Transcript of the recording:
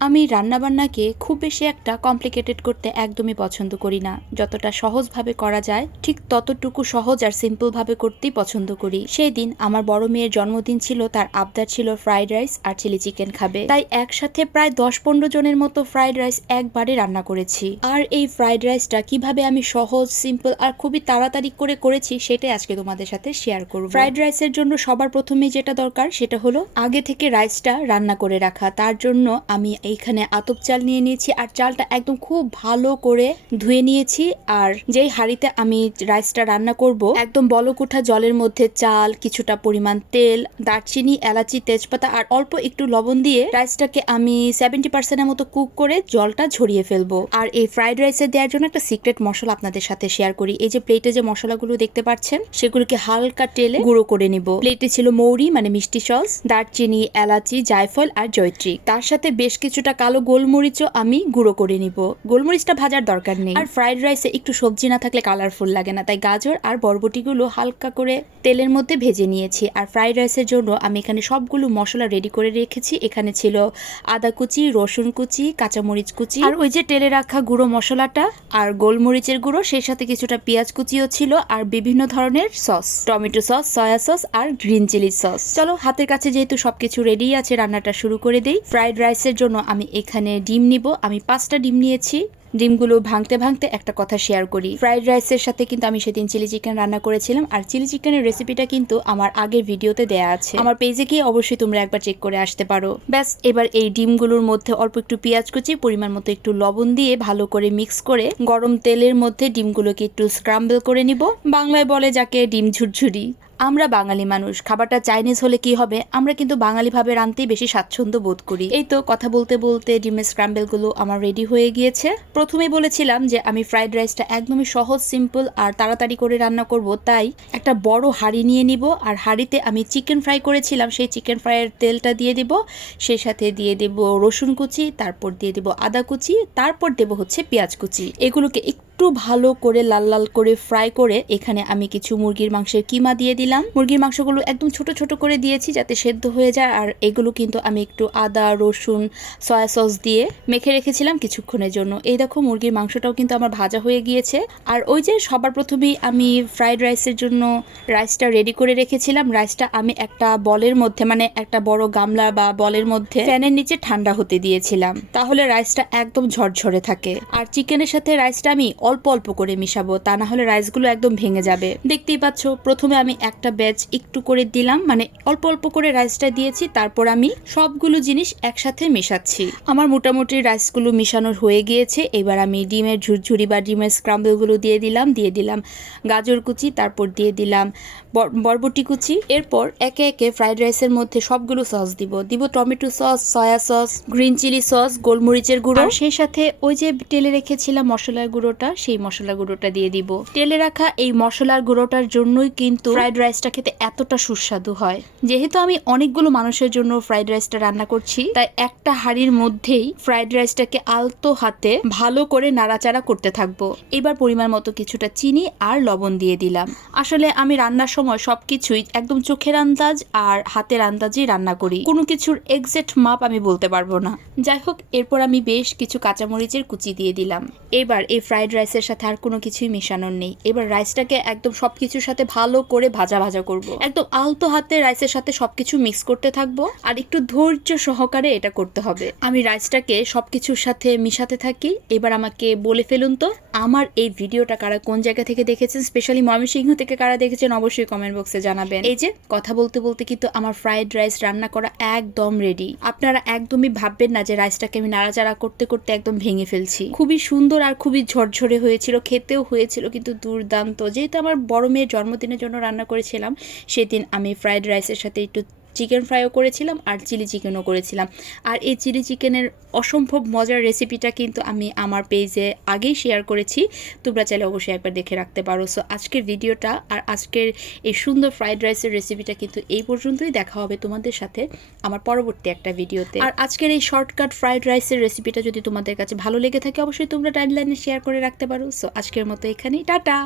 আমি রান্নাবান্নাকে খুব বেশি একটা কমপ্লিকেটেড করতে একদমই পছন্দ করি না। যতটা সহজভাবে করা যায় ঠিক ততটুকু সহজ আর সিম্পলভাবে করতেই পছন্দ করি। সেই দিন আমার বড় মেয়ের জন্মদিন ছিল, তার আবদার ছিল ফ্রাইড রাইস আর চিলি চিকেন খাবে, তাই একসাথে প্রায় 10-15 জনের মতো ফ্রাইড রাইস একবারে রান্না করেছি। আর এই ফ্রাইড রাইসটা কিভাবে আমি সহজ, সিম্পল আর খুবই তাড়াতাড়ি করে করেছি সেটাই আজকে তোমাদের সাথে শেয়ার করব। ফ্রাইড রাইসের জন্য সবার প্রথমে যেটা দরকার সেটা হলো আগে থেকে রাইসটা রান্না করে রাখা। তার জন্য আমি এইখানে আতপ চাল নিয়ে নিয়েছি আর চালটা একদম খুব ভালো করে ধুয়ে নিয়েছি। আর যেই হাঁড়িতে আমি রাইসটা রান্না করব একদম বলকুঠা জলের মধ্যে চাল, কিছুটা পরিমাণ তেল, দারচিনি, এলাচি, তেজপাতা আর অল্প একটু লবণ দিয়ে রাইসটাকে আমি 70% মতো কুক করে জলটা ঝরিয়ে ফেলবো। আর এই ফ্রাইড রাইসে দেওয়ার জন্য একটা সিক্রেট মশলা আপনাদের সাথে শেয়ার করি। এই যে প্লেটে যে মশলাগুলো দেখতে পাচ্ছেন সেগুলোকে হালকা তেলে গুঁড়ো করে নিব। প্লেটে ছিল মৌরি মানে মিষ্টি সস, দারচিনি, এলাচি, জায়ফল আর জয়ত্রী। তার সাথে বেশ কিছুটা কালো গোলমরিচও আমি গুঁড়ো করে নিব। গোলমরিচটা ভাজার দরকার নেই। আর ফ্রাইড রাইসে একটু সবজি না থাকলে কালারফুল লাগে না, তাই গাজর আর বরবটিগুলো হালকা করে তেলের মধ্যে ভেজে নিয়েছি। আর ফ্রাইড রাইসের জন্য আমি এখানে সবগুলো মশলা রেডি করে রেখেছি। এখানে ছিল আদা কুচি, রসুন কুচি, কাঁচামরিচ কুচি আর ওই যে তেলে রাখা গুঁড়ো মশলাটা আর গোলমরিচের গুঁড়ো, সেই সাথে কিছুটা পেঁয়াজ কুচিও ছিল আর বিভিন্ন ধরনের sauce, tomato sauce, soya sauce আর গ্রিন চিলি সস। চলো, হাতের কাছে যেহেতু সবকিছু রেডি আছে রান্নাটা শুরু করে দেই। ফ্রাইড রাইসের জন্য আমি এখানে ডিম নিব। আমি 5টা ডিম নিয়েছি। ডিমগুলো ভাঙতে ভাঙতে একটা কথা শেয়ার করি। ফ্রাইড রাইসের সাথে কিন্তু আমি সেদিন চিলি চিকেন রান্না করেছিলাম আর চিলি চিকেনের রেসিপিটা কিন্তু আমার আগের ভিডিওতে দেয়া আছে, আমার পেজে গিয়ে অবশ্যই তোমরা একবার চেক করে আসতে পারো। ব্যাস, এবার এই ডিমগুলোর মধ্যে অল্প একটু পেঁয়াজ কুচি, পরিমাণ মতো একটু লবণ দিয়ে ভালো করে মিক্স করে গরম তেলের মধ্যে ডিমগুলোকে একটু স্ক্রাম্বল করে নিব। বাংলায় বলে যাকে ডিম ঝুরঝুরি। আমরা বাঙালি মানুষ, খাবারটা চাইনিজ হলে কি হবে, আমরা কিন্তু বাঙালি ভাবে রাঁধতেই বেশি স্বাচ্ছন্দ্য বোধ করি। এই তো কথা বলতে বলতে ডিমের স্ক্র্যাম্বল গুলো আমার রেডি হয়ে গিয়েছে। প্রথমেই বলেছিলাম যে আমি ফ্রাইড রাইসটা একদমই সহজ, সিম্পল আর তাড়াতাড়ি করে রান্না করব, তাই একটা বড় হাঁড়ি নিয়ে নিব। আর হাঁড়িতে আমি চিকেন ফ্রাই করেছিলাম, সেই চিকেন ফ্রাইয়ের তেলটা দিয়ে দিব। সেই সাথে দিয়ে দেব রসুন কুচি, তারপর দিয়ে দেব আদা কুচি, তারপর দেব হচ্ছে পেঁয়াজ কুচি। এগুলোকে একটু ভালো করে লাল লাল করে ফ্রাই করে এখানে আমি কিছু মুরগির মাংসের কিমা দিয়ে দিলাম। মুরগির মাংসগুলো একদম ছোট ছোট করে দিয়েছি যাতে সেদ্ধ হয়ে যায়। আর এগুলো কিন্তু আমি একটু আদা, রসুন, সয়া সস দিয়ে মেখে রেখেছিলাম কিছুক্ষণের জন্য। এই দেখো, মুরগির মাংসটাও কিন্তু আমার ভাজা হয়ে গিয়েছে। আর ওই যে সবার প্রথমেই আমি ফ্রাইড রাইসের জন্য রাইসটা রেডি করে রেখেছিলাম। রাইসটা আমি একটা বলের মধ্যে, মানে একটা বড় গামলা বা বলের মধ্যে ফ্যানের নিচে ঠান্ডা হতে দিয়েছিলাম, তাহলে রাইসটা একদম ঝরঝরে থাকে। আর চিকেনের সাথে রাইসটা আমি অল্প অল্প করে মিশাবো, তা না হলে রাইসগুলো একদম ভেঙে যাবে। দেখতেই পাচ্ছ, প্রথমে আমি একটা ব্যাচ একটু করে দিলাম, মানে অল্প অল্প করে রাইসটা দিয়েছি, তারপর আমি সবগুলো জিনিস একসাথে মেশাচ্ছি। আমার মোটামুটি রাইসগুলো মিশানোর হয়ে গিয়েছে। এবার আমি ডিমের ঝুরঝুরি বা ডিমের স্ক্রাম্বলগুলো দিয়ে দিলাম গাজর কুচি, তারপর দিয়ে দিলাম বরবটি কুচি। এরপর একে একে ফ্রাইড রাইসের মধ্যে সবগুলো সস দিব tomato sauce, soya sauce, green chilli sauce, গোলমরিচের গুঁড়ো, সেই সাথে ওই যে তেলে রেখেছিলাম মশলার গুঁড়োটা, সেই মশলা গুঁড়োটা দিয়ে দিব। তেলে রাখা এই মশলার গুঁড়োটার জন্যই কিন্তু ফ্রাইড রাইসটা খেতে এতটা সুস্বাদু হয়। যেহেতু আমি অনেকগুলো মানুষের জন্য ফ্রাইড রাইসটা রান্না করছি, তাই একটা হাঁড়ির মধ্যেই ফ্রাইড রাইসটাকে আলতো হাতে ভালো করে নাড়াচাড়া করতে থাকবো। এবার পরিমাণ মতো কিছুটা চিনি আর লবণ দিয়ে দিলাম। আসলে আমি রান্নার সময় সবকিছুই একদম চোখের আন্দাজ আর হাতের আন্দাজেই রান্না করি, কোনো কিছুর এক্সাক্ট মাপ আমি বলতে পারবো না। যাই হোক, এরপর আমি বেশ কিছু কাঁচামরিচের কুচি দিয়ে দিলাম। এবার এই ফ্রাইড রাইসের সাথে আর কোনো কিছুই মেশানোর নেই। এবার রাইসটাকে একদম সবকিছুর সাথে ভালো করে ভাজা ভাজা করব। একদম আলতো হাতে রাইসের সাথে সবকিছু মিক্স করতে থাকবো আর একটু ধৈর্য সহকারে এটা করতে হবে। আমি রাইসটাকে সবকিছুর সাথে মিশাতে থাকি। এবার আমাকে বলে ফেলুন তো, আমার এই ভিডিওটা কারা কোন জায়গা থেকে দেখেছেন, স্পেশালি ময়মনসিংহ থেকে কারা দেখেছেন, অবশ্যই কমেন্ট বক্সে জানাবেন। এই যে কথা বলতে বলতে কিন্তু আমার ফ্রাইড রাইস রান্না করা একদম রেডি। আপনারা একদমই ভাববেন না যে রাইসটাকে আমি নাড়াচাড়া করতে করতে একদম ভেঙে ফেলছি। খুবই সুন্দর আর খুবই ঝরঝরে হয়েছিল, খেতেও হয়েছিল কিন্তু দুর্দান্ত। যেহেতু আমার বড় মেয়ের জন্মদিনের জন্য রান্না করেছিলাম, সেদিন আমি ফ্রাইড রাইসের সাথে একটু চিকেন ফ্রাইও করেছিলাম আর চিলি চিকেনও করেছিলাম। আর এই চিলি চিকেনের অসম্ভব মজার রেসিপিটা কিন্তু আমি আমার পেজে আগেই শেয়ার করেছি, তোমরা চাইলে অবশ্যই একবার দেখে রাখতে পারো। সো আজকের ভিডিওটা আর আজকের এই সুন্দর ফ্রাইড রাইসের রেসিপিটা কিন্তু এই পর্যন্তই। দেখা হবে তোমাদের সাথে আমার পরবর্তী একটা ভিডিওতে। আর আজকের এই শর্টকাট ফ্রাইড রাইসের রেসিপিটা যদি তোমাদের কাছে ভালো লেগে থাকে, অবশ্যই তোমরা টাইমলাইনে শেয়ার করে রাখতে পারো। সো আজকের মতো এখানেই, টাটা।